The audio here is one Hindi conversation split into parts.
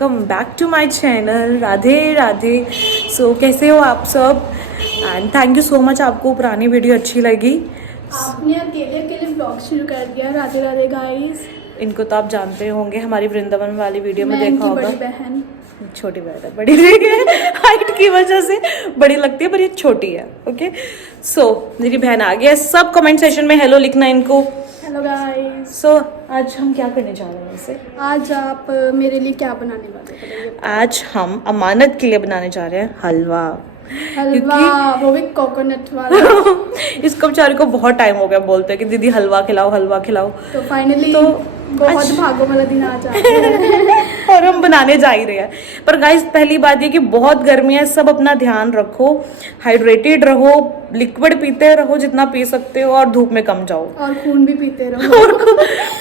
Welcome back to my channel. Radhe Radhe. So कैसे हो आप सब? And thank you so much, आपको पुरानी वीडियो अच्छी लगी। आपने अकेले अकेले ब्लॉग शुरू कर दिया। राधे राधे गाइस। इनको तो आप जानते होंगे, हमारी वृंदावन वाली वीडियो में मैं देखा इनकी होगा। बड़ी बहन। छोटी बहन है, बड़ी नहीं है। हाइट की वजह से बड़ी लगती है पर ये छोटी है। ओके सो मेरी बहन आ गई है। सब कमेंट सेशन में हेलो लिखना इनको। Hello guys. सो आज हम क्या करने जा रहे हैं वैसे? आज आप मेरे लिए क्या बनाने वाले हैं बताइए। आज हम अमानत के लिए बनाने जा रहे हैं हलवा। हलवा, वो भी कोकोनट वाला। इसको बेचारे को बहुत टाइम हो गया बोलते हैं कि दीदी हलवा खिलाओ, हलवा खिलाओ। तो फाइनली तो बहुत भागों वाला दिन आ जाता है। और हम बनाने जा ही रहे हैं। पर गाइस पहली बात ये कि बहुत गर्मी है, सब अपना ध्यान रखो, हाइड्रेटेड रहो, लिक्विड पीते रहो जितना पी सकते हो और धूप में कम जाओ। और खून भी पीते रहो। और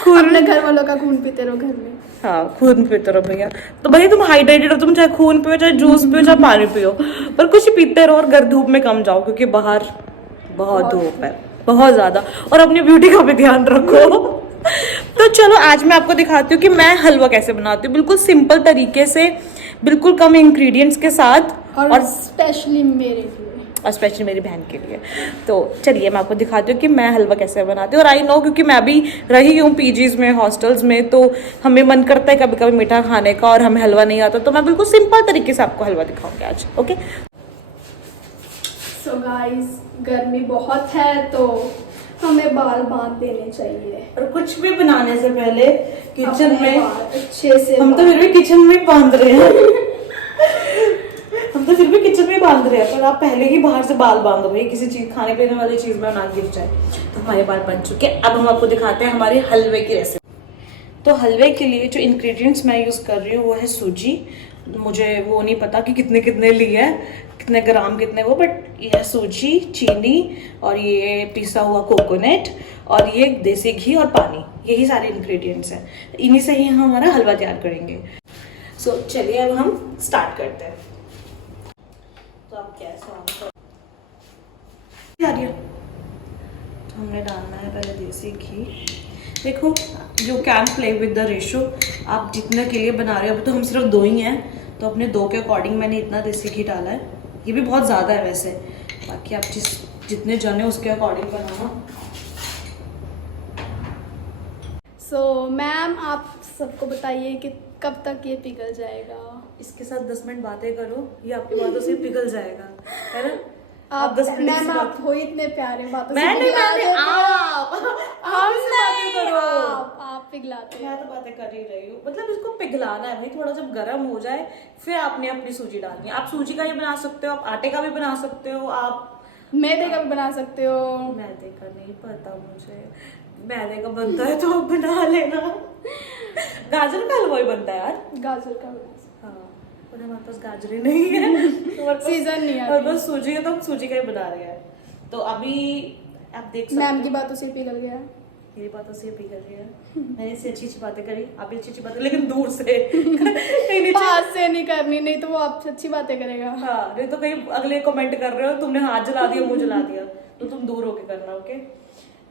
खून अपने घर वालों का खून पीते रहो घर में। हाँ, खून पीते रहो भैया। तो भाई तुम हाइड्रेटेड हो, तुम चाहे खून पियो, चाहे जूस पियो, चाहे पानी पियो, पर कुछ पीते रहो और घर धूप में कम जाओ क्योंकि बाहर बहुत धूप है, बहुत ज्यादा। और अपनी ब्यूटी का भी ध्यान रखो। तो चलो आज मैं आपको दिखाती हूँ कि मैं हलवा कैसे बनाती हूँ, बिल्कुल सिंपल तरीके से, बिल्कुल कम इंग्रेडिएंट्स के साथ और स्पेशली मेरे लिए और स्पेशली मेरी बहन के लिए। तो चलिए मैं आपको दिखाती हूँ कि मैं हलवा कैसे बनाती हूँ। और आई नो, क्योंकि मैं भी रही हूँ पीजीज में, हॉस्टल्स में, तो हमें मन करता है कभी कभी मीठा खाने का और हमें हलवा नहीं आता, तो मैं बिल्कुल सिंपल तरीके से आपको हलवा दिखाऊंगी आज। ओके सो गाइस, गर्मी बहुत है तो हमें बाल बांध देने चाहिए। और कुछ भी बनाने से पहले किचन में अच्छे से हम तो फिर भी किचन में बांध रहे हैं। हम तो फिर भी किचन में बांध रहे हैं, पर आप पहले ही बाहर से बाल बांधो भाई, किसी चीज खाने पीने वाली चीज में ना गिर जाए। तो हमारे बाल बन चुके हैं। अब हम आपको दिखाते हैं हमारे हलवे की रेसिपी। तो हलवे के लिए जो इंग्रेडिएंट्स मैं यूज कर रही हूँ वो है सूजी। मुझे वो नहीं पता कि कितने कितने लिए हैं, कितने ग्राम कितने वो, बट ये है सूजी, चीनी और ये पिसा हुआ कोकोनट और ये देसी घी और पानी। यही सारे इंग्रेडिएंट्स हैं, इन्हीं से ही हम हमारा हलवा तैयार करेंगे। सो चलिए अब हम स्टार्ट करते हैं। तो आप गैस ऑन कर रही हो। तो हमने डालना है पहले देसी घी। देखो, you can play with the ratio, आप जितने के लिए बना रहे हो। अभी तो हम सिर्फ 2 ही हैं, तो अपने 2 के अकॉर्डिंग मैंने इतना देसी घी डाला है। ये भी बहुत ज़्यादा है वैसे, बाकी आप जितने जने उसके अकॉर्डिंग बनाना। सो मैम, आप सबको बताइए कि कब तक ये पिघल जाएगा। इसके साथ 10 मिनट बातें करो, ये आपकी बातों से पिघल जाएगा, है ना? आप 10 मिनट मैम, की आप हो इतने प्यारे बातों से मैंने पिघला देते हो। आप बातें करो। आप पिघलाते मैं तो बातें कर ही रही हूँ। मतलब इसको पिघलाना है भाई, थोड़ा जब गर्म हो जाए फिर आपने अपनी सूजी डालनी है। आप सूजी का भी बना सकते हो, आप आटे का भी बना सकते हो, आप मैदे का भी बना सकते हो। मैदे का नहीं पता मुझे, मैदे का बनता है तो आप बना लेना। गाजर का हलवा ही बनता है यार। गाजर का बना सकते हाँ, पर हमारे पास गाजर ही नहीं है। सीजन नहीं है और बस सूजी है, तो हम सूजी का ही बना रहे हैं। तो अभी आप देख सकते मैम की बातों से पिघल गया। मेरी बातों से पिघल रही है। मैंने इससे अच्छी अच्छी बातें करी, आप भी अच्छी अच्छी बातें, लेकिन दूर से। कहीं नीचे पास से नहीं करनी, नहीं तो वो आपसे अच्छी बातें करेगा। हाँ, नहीं तो कहीं अगले कमेंट कर रहे हो तुमने हाथ जला दिया, मुंह जला दिया, तो तुम दूर होके करना। ओके,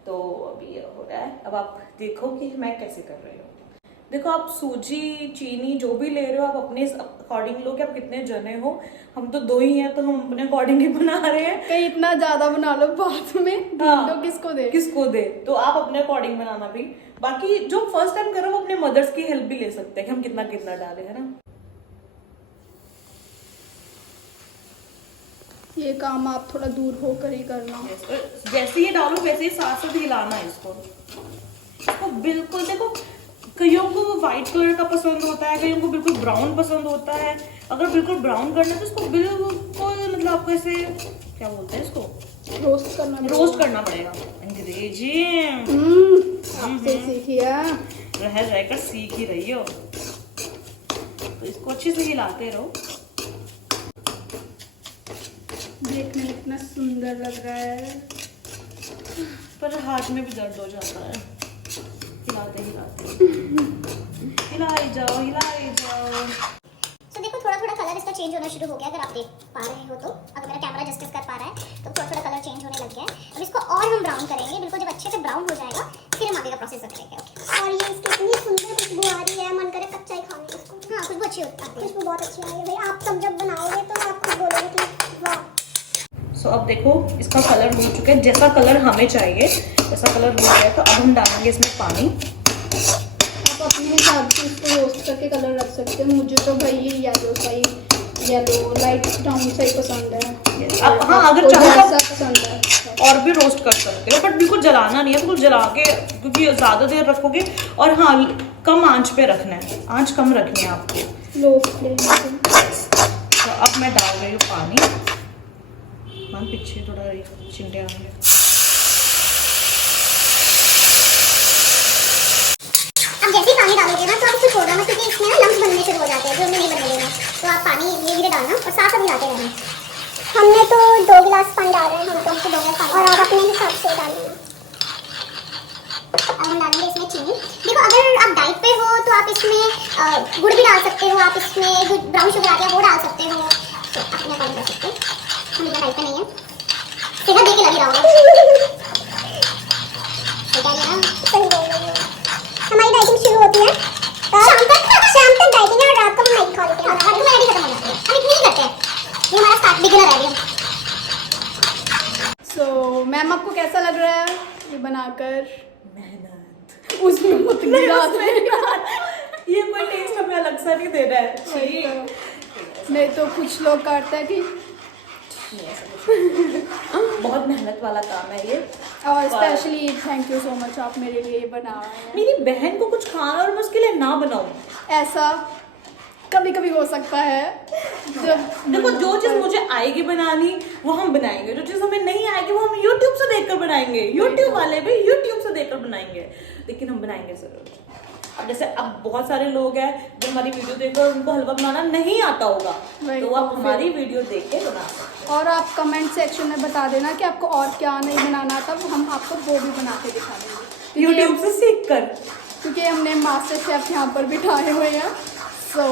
तो अभी ये हो रहा है। अब आप देखो कि मैं कैसे कर रही हूँ। देखो, आप सूजी, चीनी जो भी ले रहे हो आप अपने अकॉर्डिंग लो कि आप कितने जने हो। हम तो 2 ही हैं, तो हम अपने अकॉर्डिंग ही बना रहे हैं। कहीं इतना ज्यादा बना लो बाद में ढूंढो किसको दे। तो आप अपने अकॉर्डिंग बनाना भी। बाकी जो फर्स्ट टाइम करो वो अपने मदर्स की हेल्प भी ले सकते हैं कि हम कितना कितना डालें, है ना? ये काम आप थोड़ा दूर होकर ही करना। जैसे ये डालो वैसे ही साथ साथ हिलाना है इसको बिल्कुल। देखो, कईयों को व्हाइट कलर का पसंद होता है, कईयों को बिल्कुल ब्राउन पसंद होता है। अगर बिल्कुल ब्राउन करना है तो इसको बिल्कुल, मतलब आपको ऐसे क्या बोलते हैं, इसको रोस्ट करना पड़ेगा। अंग्रेजी आपसे सीखिया, रह रहकर सीख ही रही हो। तो इसको अच्छे से हिलाते रहो। देखने में इतना सुंदर लग रहा है, पर हाथ में भी दर्द हो जाता है। हिलाते हिलाई जाओ। तो देखो, थोड़ा थोड़ा कलर इसका चेंज होना शुरू हो गया। अगर आप देख पा रहे हो तो, अगर मेरा कैमरा जस्टिस कर पा रहा है तो थोड़ा थोड़ा कलर चेंज होने लग गया है। अब इसको और हम ब्राउन करेंगे, बिल्कुल जब अच्छे से ब्राउन हो जाएगा फिर हम आगे का प्रोसेस करेंगे। और ये इसकी इतनी सुंदर खुशबू आ रही है, मन करे कच्चा ही खाने इसको। हाँ खुशबू अच्छी होती है, खुशबू बहुत अच्छी आई है भाई। आप सब जब बनाओगे तो आप खुद बोलोगे कि वाह। सो अब देखो इसका कलर हो चुका है जैसा कलर हमें चाहिए, वैसा कलर हो गया। तो अब हम डालेंगे इसमें पानी। आप अपने हिसाब से इसको रोस्ट करके कलर रख सकते हैं। मुझे तो भाई ये येलो लाइट ब्राउन सा ही पसंद है। अब हाँ अगर आपको चाहो जैसा तो पसंद है और भी रोस्ट कर सकते हो, बट बिल्कुल जलाना नहीं है, बिल्कुल जला के, क्योंकि ज़्यादा देर रखोगे। और हाँ कम आंच पे रखना है, आंच कम रखनी है आपको, लो फ्लेम पे। तो अब मैं डाल रही हूँ पानी। मान पीछे थोड़ा चिंटे आएंगे। अब जैसे ही पानी डालोगे ना तो आप इसको छोड़ना मत, क्योंकि इसमें ना लम्स बनने शुरू हो जाते हैं जो हमें नहीं बनने देना। तो आप पानी धीरे धीरे डालना और साथ साथ मिलाते रहना। हमने तो 2 गिलास पानी डाल रहे हैं, हम तो हमको 2 गिलास पानी, और आप अपने हिसाब से डालिए। अब हम डालेंगे इसमें चीनी। देखो अगर आप डाइट पे हो तो आप इसमें गुड़ भी डाल सकते हो, आप इसमें ब्राउन शुगर आती है वो डाल सकते हो, तो अपने अकॉर्डिंग कर सकते हो। हम इतना डाइट पे नहीं है, सेहत देख के लग रहा होगा। सही बोल रही हो। हमारी डाइटिंग शुरू होती है शाम तक डाइटिंग है, और रात को हम मैगी खा लेते हैं। रात को मैगी खत्म हो जाती है, हम इतनी ही करते हैं। ये हमारा स्टार्ट बिगिनर है अभी। सो मैम आपको कैसा लग रहा है ये बनाकर? मेहनत उसमें मत गिरा दे। ये कोई टेस्ट हमें अलग सा नहीं दे रहा है। वही तो। नहीं तो कुछ लोग करते हैं कि बहुत मेहनत वाला काम है ये। और specially thank you so much, आप मेरे लिए ये बना रहे हैं। मेरी बहन को कुछ खाना और मैं उसके लिए ना बनाऊं, ऐसा कभी कभी हो सकता है जब देखो जो चीज मुझे आएगी बनानी वो हम बनाएंगे, जो चीज हमें नहीं आएगी वो हम YouTube से देखकर बनाएंगे। YouTube वाले भी YouTube से देखकर बनाएंगे, लेकिन हम बनाएंगे जरूर। अब जैसे अब बहुत सारे लोग हैं जो हमारी वीडियो देखकर उनको हलवा बनाना नहीं आता होगा, तो आप हमारी वीडियो देख के बना सकते हैं। और आप कमेंट सेक्शन में बता देना कि आपको और क्या नहीं बनाना था, हम आपको वो भी बना के दिखा देंगे YouTube से सीख कर, क्योंकि हमने मास्टर शेफ यहाँ पर बिठाए हुए हैं। सो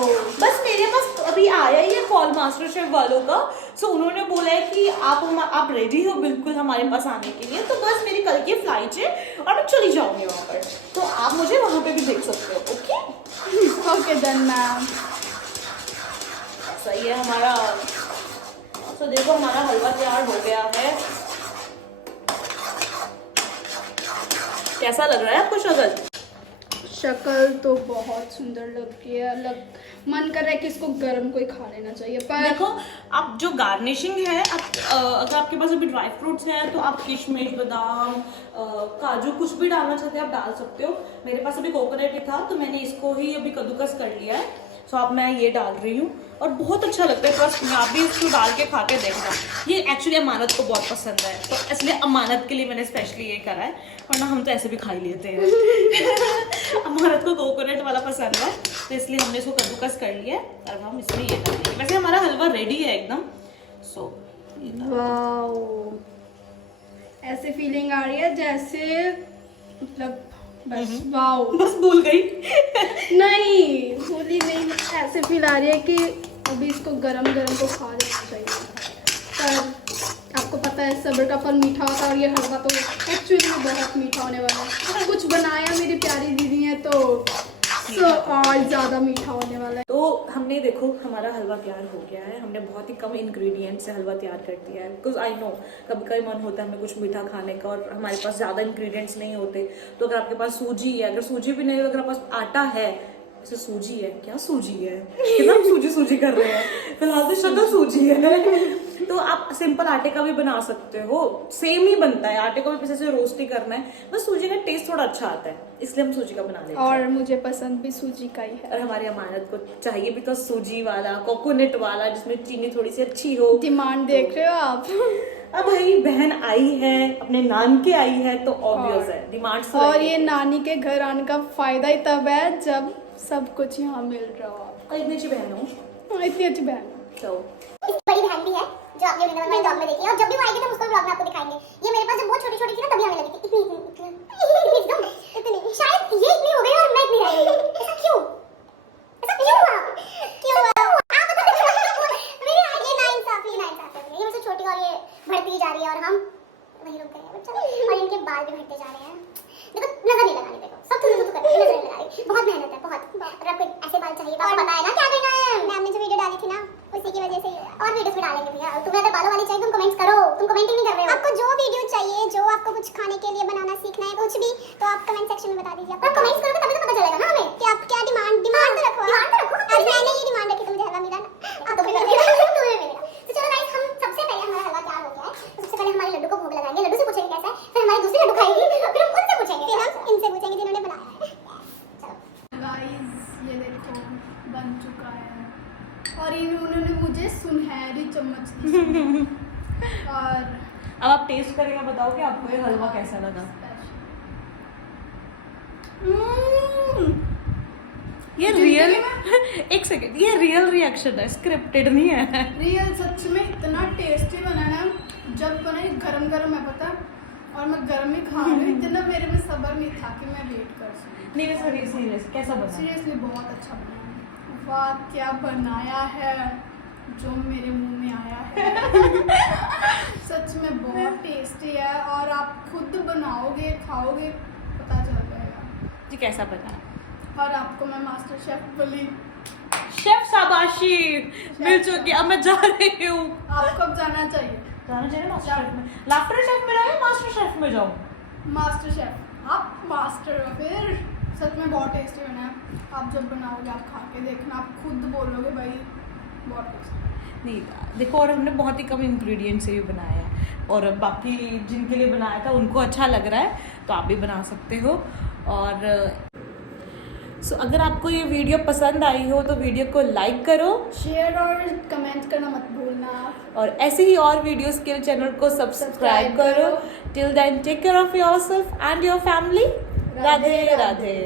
बस मेरे पास अभी आया ही है कॉल मास्टर शेफ वालों का। सो उन्होंने बोला है कि आप रेडी हो बिल्कुल हमारे पास आने के लिए, तो बस मेरी कल की फ्लाइट है और मैं चली जाऊंगी वहाँ पर, तो आप मुझे वहाँ पे भी देख सकते हो। Okay okay done ma'am. ऐसा ही है हमारा। तो देखो हमारा हलवा तैयार हो गया है। कैसा लग रहा है आपको शक्ल? शक्ल तो बहुत सुंदर लग रही है, मन कर रहा है कि इसको गर्म कोई खा लेना चाहिए। पर देखो आप जो गार्निशिंग है, अगर आपके पास अभी ड्राई फ्रूट्स हैं तो आप किशमिश, बादाम, काजू कुछ भी डालना चाहते हैं आप डाल सकते हो। मेरे पास अभी कोकोनट ही था तो मैंने इसको ही अभी कद्दूकस कर लिया है। सो अब मैं ये डाल रही हूँ और बहुत अच्छा लगता है। ट्रस्ट में आप भी इसको डाल के खा के देखना। ये एक्चुअली अमानत को बहुत पसंद है, तो इसलिए अमानत के लिए मैंने स्पेशली ये करा है, वरना हम तो ऐसे भी खा ही लेते हैं। अमानत को कोकोनट वाला पसंद है, तो इसलिए हमने इसको कद्दूकस कर लिया है। अब हम इसमें ये डालेंगे। वैसे हमारा हलवा रेडी है एकदम। सो वाओ, ऐसे फीलिंग आ रही है जैसे मतलब बस वाओ, बस भूल गई। नहीं भूली नहीं, ऐसे फील आ रही है कि अभी इसको गरम गरम को खा लेना चाहिए। पर आपको पता है सब्र का फल मीठा होता है, और ये हलवा तो एक्चुअली में बहुत मीठा होने वाला है। कुछ बनाया मेरी प्यारी दीदी ने तो और ज़्यादा मीठा होने वाला है। तो हमने देखो हमारा हलवा तैयार हो गया है। हमने बहुत ही कम इंग्रेडिएंट से हलवा तैयार कर दिया है, बिकॉज आई नो कभी कभी मन होता है हमें कुछ मीठा खाने का और हमारे पास ज़्यादा इंग्रेडिएंट्स नहीं होते। तो अगर आपके पास सूजी है, अगर सूजी भी नहीं है, तो अगर आपके पास आटा है, जैसे सूजी है, क्या सूजी है, कितना हम सूजी कर रहे हैं, फिलहाल तो शक्ल सूजी है। तो आप सिंपल आटे का भी बना सकते हो, सेम ही बनता है। आटे को भी पीछे से रोस्ट ही करना है, बस सूजी का टेस्ट थोड़ा अच्छा आता है, इसलिए हम सूजी का बना लेते हैं। और मुझे पसंद भी सूजी का ही है। और हमारी अमानत को चाहिए भी तो सूजी वाला, कोकोनट वाला, जिसमें चीनी थोड़ी सी अच्छी हो। डिमांड देख रहे हो आप? अब भाई बहन आई है, अपने नान के आई है, तो ऑब्वियस है डिमांड्स। और ये नानी के घर आने का फायदा ही तब है जब सब कुछ यहाँ मिल रहा हो आपको। इतनी अच्छी बहन हो, इतनी अच्छी बहन तो इसकी बड़ी बहन भी है जो आपने अपने ब्लॉग में देखी है, और जब भी वो आएगी तो उसको ब्लॉग में आपको दिखाएंगे। ये मेरे पास जब बहुत छोटी छोटी थी ना तभी आने लगी थी, इतनी शायद ये इतनी हो गई और मैं इतनी रह गई। ऐसा क्यों हुआ? आप बताओ। मेरी ये नाइंसाफी है। ये मुझसे छोटी और ये बढ़ती जा रही है और हम वहीं रुक गए हैं बच्चा। और इनके बाल भी बढ़ते जा रहे हैं। देखो नजर नहीं लगानी, देखो सब थोड़ी करते हैं, नजर नहीं लगानी। बहुत मेहनत है, बहुत। अगर आपको ऐसे बाल चाहिए तो आपको पता है ना और वीडियोस भी डालेंगे भैया। तुम्हें अगर बालों वाली चाहिए तुम कमेंट्स करो, तुम कमेंटिंग नहीं कर रहे हो। आपको जो वीडियो चाहिए, जो आपको कुछ खाने के लिए बनाना सीखना है, कुछ भी, तो आप कमेंट सेक्शन में बता दीजिए। आप कमेंट्स करोगे तभी तो पता चलेगा ना हमें कि आप क्या डिमांड तो रखो। आज मैंने ये डिमांड रखी तो मुझे हलवा मिला ना, आप तो तुम्हें मिलेगा। तो चलो गाइस, हम सबसे पहले हमारा हलवा तैयार हो गया है, तो सबसे पहले हमारे लड्डू को भोग लगाएंगे। लड्डू से पूछेंगे कैसा है, फिर हमारी दूसरी लड्डू खाएगी, फिर हम उनसे पूछेंगे, फिर हम इनसे पूछेंगे जिन्होंने बनाया है। चलो गाइस ये देखो बन चुका है और इन्होंने मुझे सुनहरी चम्मच दी और अब आप टेस्ट करके बताओ कि आपको ये हलवा कैसा लगा। ये रियल एक सेकंड, ये रियल रिएक्शन है, स्क्रिप्टेड नहीं है। रियल सच में इतना टेस्टी बना ना, जब बने गरम गरम है पता, और मैं गरम ही खा रही हूँ, इतना मेरे में सब्र नहीं था कि मैं वेट कर सकूँ। नहीं सीरियस कैसा बना? सीरियसली बहुत अच्छा बना है। वाह क्या बनाया है, जो मेरे मुंह में आया है। सच में बहुत टेस्टी है और आप खुद बनाओगे खाओगे पता चल जाएगा जी कैसा बना। और आपको मैं मास्टर शेफ बोली शेफ शाबाशी मिल चुकी, अब मैं जा रही हूँ। आपको अब जाना चाहिए। जाना चाहिए मास्टर शेफ में। लाफ्टर शेफ में जाऊँ मास्टर शेफ में जाऊँ? मास्टर शेफ, आप मास्टर हो फिर। सच में बहुत टेस्टी बना है, आप जब बनाओगे आप खा के देखना, आप खुद बोलोगे भाई बहुत टेस्टी। नहीं देखो, और हमने बहुत ही कम इंग्रेडिएंट से भी बनाया है, और बाकी जिनके लिए बनाया था उनको अच्छा लग रहा है तो आप भी बना सकते हो। और अगर आपको ये वीडियो पसंद आई हो तो वीडियो को लाइक करो, शेयर और कमेंट करना मत भूलना, और ऐसे ही और वीडियोस के लिए चैनल को सब्सक्राइब करो। Till then take care of yourself and your family. Radhe Radhe.